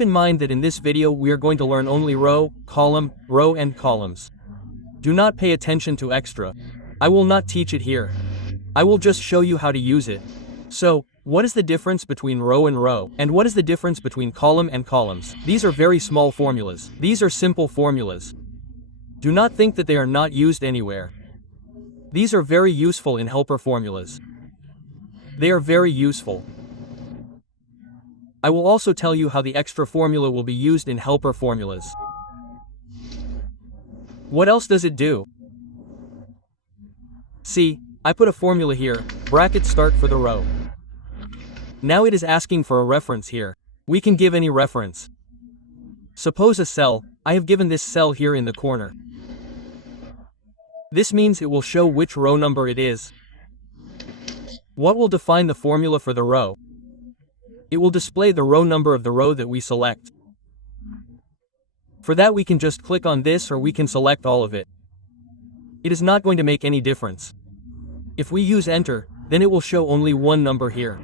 in mind that in this video we are going to learn only row, and columns. Do not pay attention to extra. I will not teach it here. I will just show you how to use it. So, what is the difference between row, and what is the difference between column and columns? These are very small formulas. These are simple formulas. Do not think that they are not used anywhere. These are very useful in helper formulas. They are very useful. I will also tell you how the extra formula will be used in helper formulas. What else does it do? See, I put a formula here, bracket start for the row. Now it is asking for a reference here. We can give any reference. Suppose a cell, I have given this cell here in the corner. This means it will show which row number it is. What will define the formula for the row? It will display the row number of the row that we select. For that we can just click on this or we can select all of it. It is not going to make any difference. If we use enter, then it will show only one number here.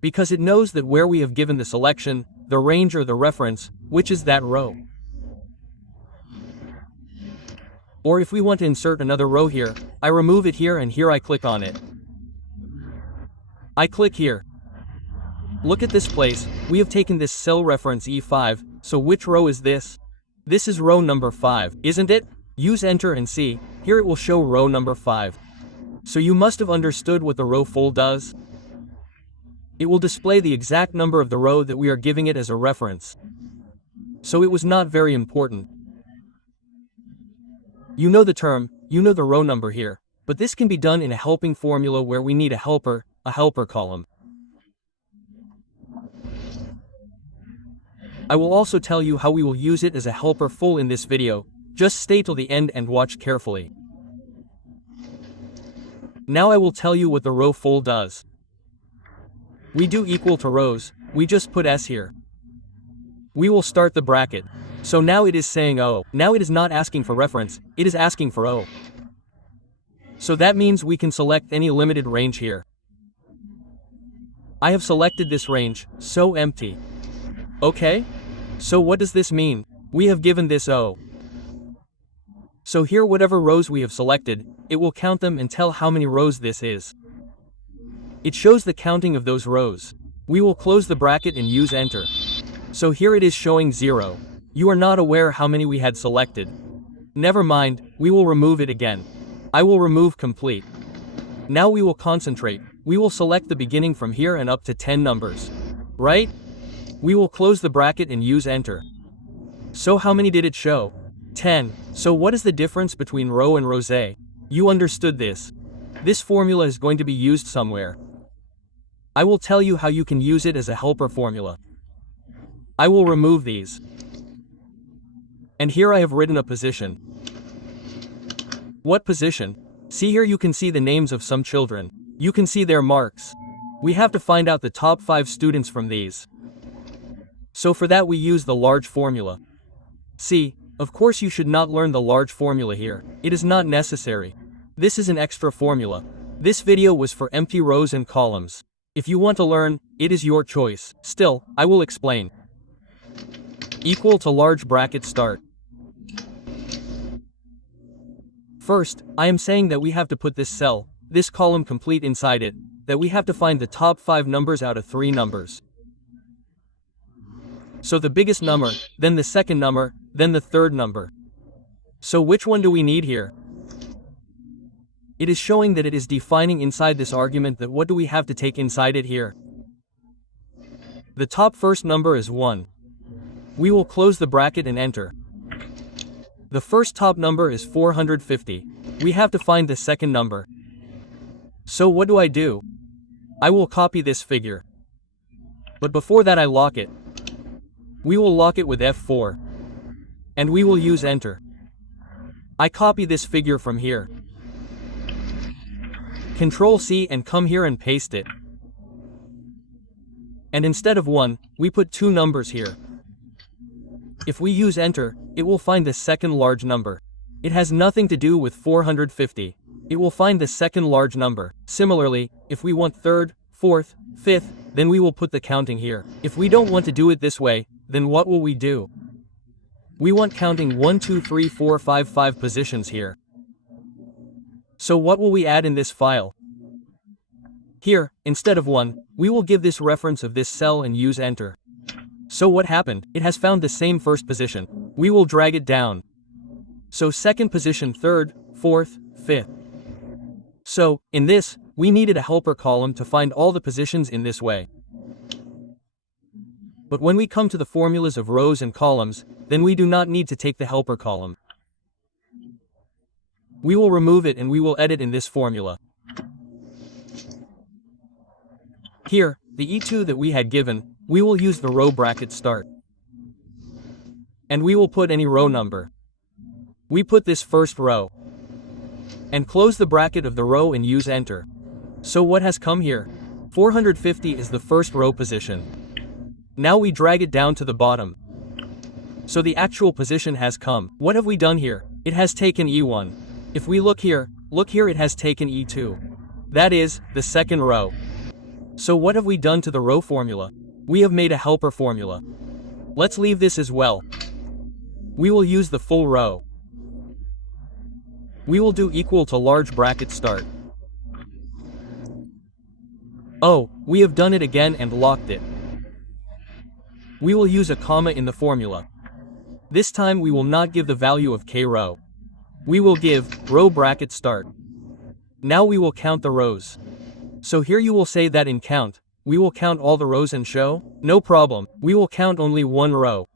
Because it knows that where we have given the selection, the range or the reference, which is that row. Or if we want to insert another row here, I remove it here and here I click on it. I click here. Look at this place, we have taken this cell reference E5, so which row is this? This is row number 5, isn't it? Use enter and see, here it will show row number 5. So you must have understood what the row full does. It will display the exact number of the row that we are giving it as a reference. So it was not very important. You know the term, you know the row number here, but this can be done in a helping formula where we need a helper column. I will also tell you how we will use it as a helper full in this video. Just stay till the end and watch carefully. Now I will tell you what the row full does. We do equal to rows, we just put S here. We will start the bracket. So now it is saying O. Now it is not asking for reference, it is asking for O. So that means we can select any limited range here. I have selected this range, so empty. Okay? So what does this mean? We have given this O. So here whatever rows we have selected, it will count them and tell how many rows this is. It shows the counting of those rows. We will close the bracket and use enter. So here it is showing 0. You are not aware how many we had selected. Never mind, we will remove it again. I will remove complete. Now we will concentrate. We will select the beginning from here and up to 10 numbers. Right? We will close the bracket and use enter. So how many did it show? 10. So what is the difference between row and rows? You understood this. This formula is going to be used somewhere. I will tell you how you can use it as a helper formula. I will remove these. And here I have written a position. What position? See here you can see the names of some children. You can see their marks. We have to find out the top 5 students from these. So for that we use the large formula. See, of course you should not learn the large formula here. It is not necessary. This is an extra formula. This video was for empty rows and columns. If you want to learn, it is your choice. Still, I will explain. Equal to large bracket start. First, I am saying that we have to put this cell, this column complete inside it, that we have to find the top 5 numbers out of 3 numbers. So the biggest number, then the second number, then the third number. So which one do we need here? It is showing that it is defining inside this argument that what do we have to take inside it here? The top first number is 1. We will close the bracket and enter. The first top number is 450. We have to find the second number. So what do? I will copy this figure. But before that I lock it. We will lock it with F4. And we will use enter. I copy this figure from here. Control C and come here and paste it. And instead of 1, we put 2 numbers here. If we use enter, it will find the second large number. It has nothing to do with 450. It will find the second large number. Similarly, if we want third, fourth, fifth, then we will put the counting here. If we don't want to do it this way, then what will we do? We want counting 1, 2, 3, 4, 5 positions here. So what will we add in this file? Here, instead of 1, we will give this reference of this cell and use enter. So what happened? It has found the same first position. We will drag it down. So second position, third, fourth, fifth. So, in this, we needed a helper column to find all the positions in this way. But when we come to the formulas of rows and columns, then we do not need to take the helper column. We will remove it and we will edit in this formula. Here, the E2 that we had given, we will use the row bracket start. And we will put any row number. We put this first row. And close the bracket of the row and use enter. So what has come here? 450 is the first row position. Now we drag it down to the bottom. So the actual position has come. What have we done here? It has taken E1. If we look here, it has taken E2. That is, the second row. So what have we done to the row formula? We have made a helper formula. Let's leave this as well. We will use the full row. We will do equal to large bracket start. Oh, we have done it again and locked it. We will use a comma in the formula. This time we will not give the value of k row. We will give row bracket start. Now we will count the rows. So here you will say that in count, we will count all the rows and show? No problem, we will count only one row.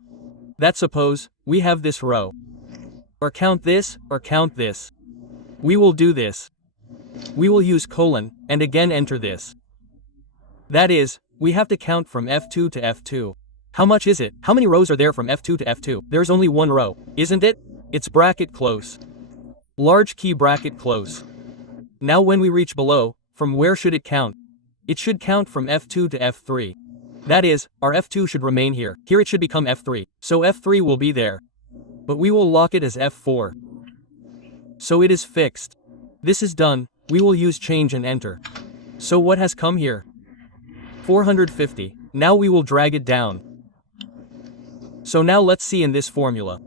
That suppose, we have this row. Or count this, or count this. We will do this. We will use colon, and again enter this. That is, we have to count from F2 to F2. How much is it? How many rows are there from F2 to F2? There's only one row, isn't it? It's bracket close. Large key bracket close. Now when we reach below, from where should it count? It should count from F2 to F3. That is, our F2 should remain here. Here it should become F3. So F3 will be there. But we will lock it as F4. So it is fixed. This is done, we will use change and enter. So what has come here? 450. Now we will drag it down. So now let's see in this formula.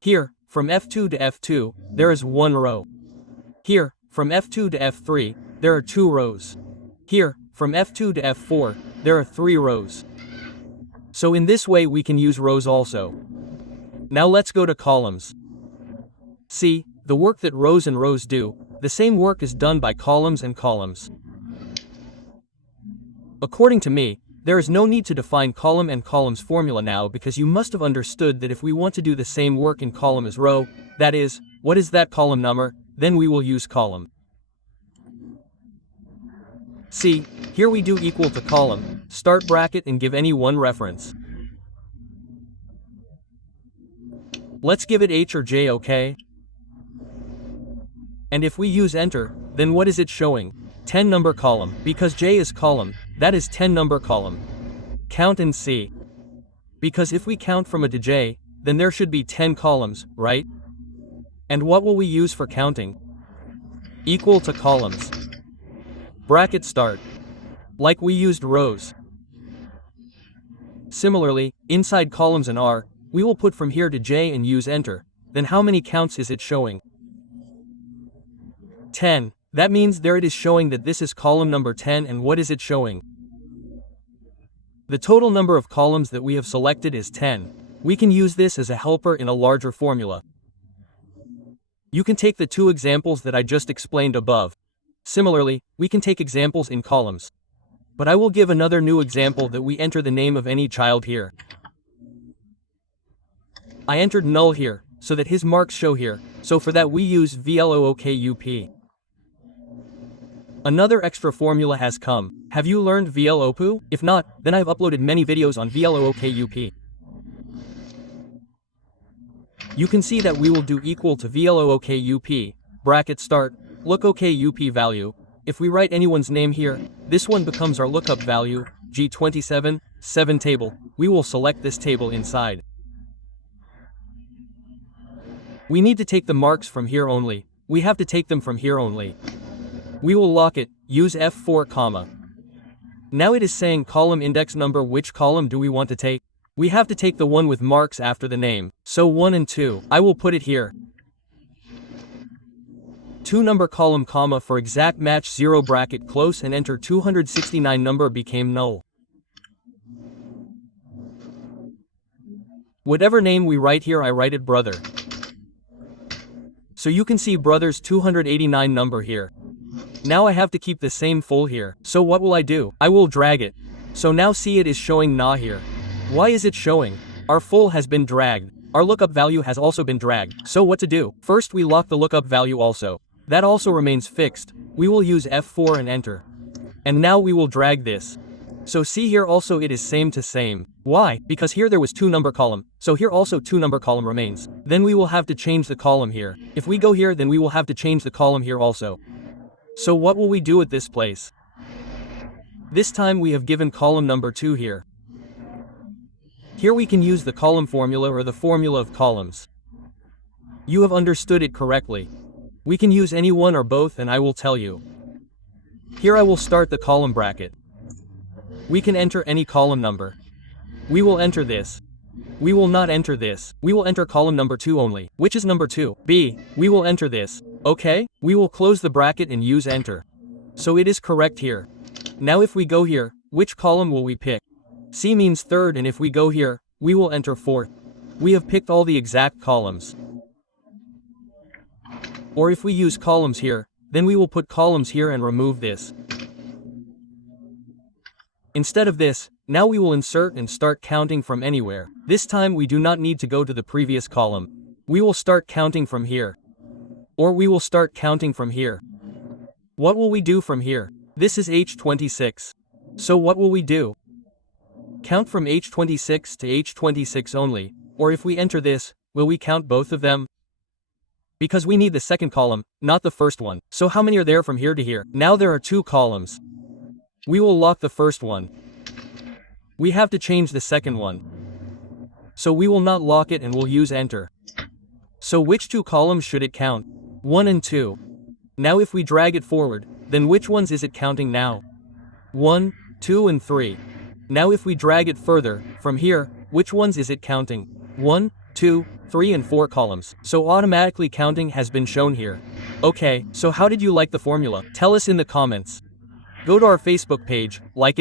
Here, from F2 to F2, there is one row. Here, from F2 to F3, there are two rows. Here, from F2 to F4, there are three rows. So in this way we can use rows also. Now let's go to columns. See, the work that rows and rows do, the same work is done by columns and columns. According to me, there is no need to define column and columns formula now because you must have understood that if we want to do the same work in column as row, that is, what is that column number, then we will use column. See, here we do equal to column, start bracket and give any one reference. Let's give it H or J, okay? And if we use enter, then what is it showing? 10 number column, because J is column, that is 10 number column. Count and see. Because if we count from A to J, then there should be 10 columns, right? And what will we use for counting? Equal to columns. Bracket start. Like we used rows. Similarly, inside columns and R, we will put from here to J and use enter. Then how many counts is it showing? 10. That means there it is showing that this is column number 10 and what is it showing? The total number of columns that we have selected is 10. We can use this as a helper in a larger formula. You can take the two examples that I just explained above. Similarly, we can take examples in columns. But I will give another new example that we enter the name of any child here. I entered null here, so that his marks show here, so for that we use VLOOKUP. Another extra formula has come. Have you learned VLOOPU? If not, then I've uploaded many videos on VLOOKUP. You can see that we will do equal to VLOOKUP, bracket start, lookup value. If we write anyone's name here, this one becomes our lookup value, G27, 7 table. We will select this table inside. We need to take the marks from here only. We have to take them from here only. We will lock it, use F4, comma. Now it is saying column index number. Which column do we want to take? We have to take the one with marks after the name. So 1 and 2. I will put it here. 2 number column comma for exact match 0 bracket close and enter 269 number became null. Whatever name we write here I write it brother. So you can see brother's 289 number here. Now I have to keep the same full here. So what will I do? I will drag it. So now see it is showing na here. Why is it showing? Our full has been dragged. Our lookup value has also been dragged. So what to do? First we lock the lookup value also. That also remains fixed. We will use F4 and enter. And now we will drag this. So see here also it is same to same. Why? Because here there was 2 number column. So here also 2 number column remains. Then we will have to change the column here. If we go here then we will have to change the column here also. So what will we do at this place? This time we have given column number 2 here. Here we can use the column formula or the formula of columns. You have understood it correctly. We can use any one or both and I will tell you. Here I will start the column bracket. We can enter any column number. We will enter this. We will not enter this. We will enter column number 2 only. Which is number 2? B. We will enter this. Okay? We will close the bracket and use enter. So it is correct here. Now if we go here, which column will we pick? C means third and if we go here, we will enter fourth. We have picked all the exact columns. Or if we use columns here, then we will put columns here and remove this. Instead of this, now we will insert and start counting from anywhere. This time we do not need to go to the previous column. We will start counting from here. Or we will start counting from here. What will we do from here? This is H26. So what will we do? Count from H26 to H26 only. Or if we enter this, will we count both of them? Because we need the second column, not the first one. So how many are there from here to here? Now there are 2 columns. We will lock the first one. We have to change the second one. So we will not lock it and we'll use enter. So which 2 columns should it count? 1 and 2. Now if we drag it forward, then which ones is it counting now? 1, 2 and 3. Now if we drag it further, from here, which ones is it counting? 1, 2, 3 and 4 columns. So automatically counting has been shown here. Okay, so how did you like the formula? Tell us in the comments. Go to our Facebook page, like it,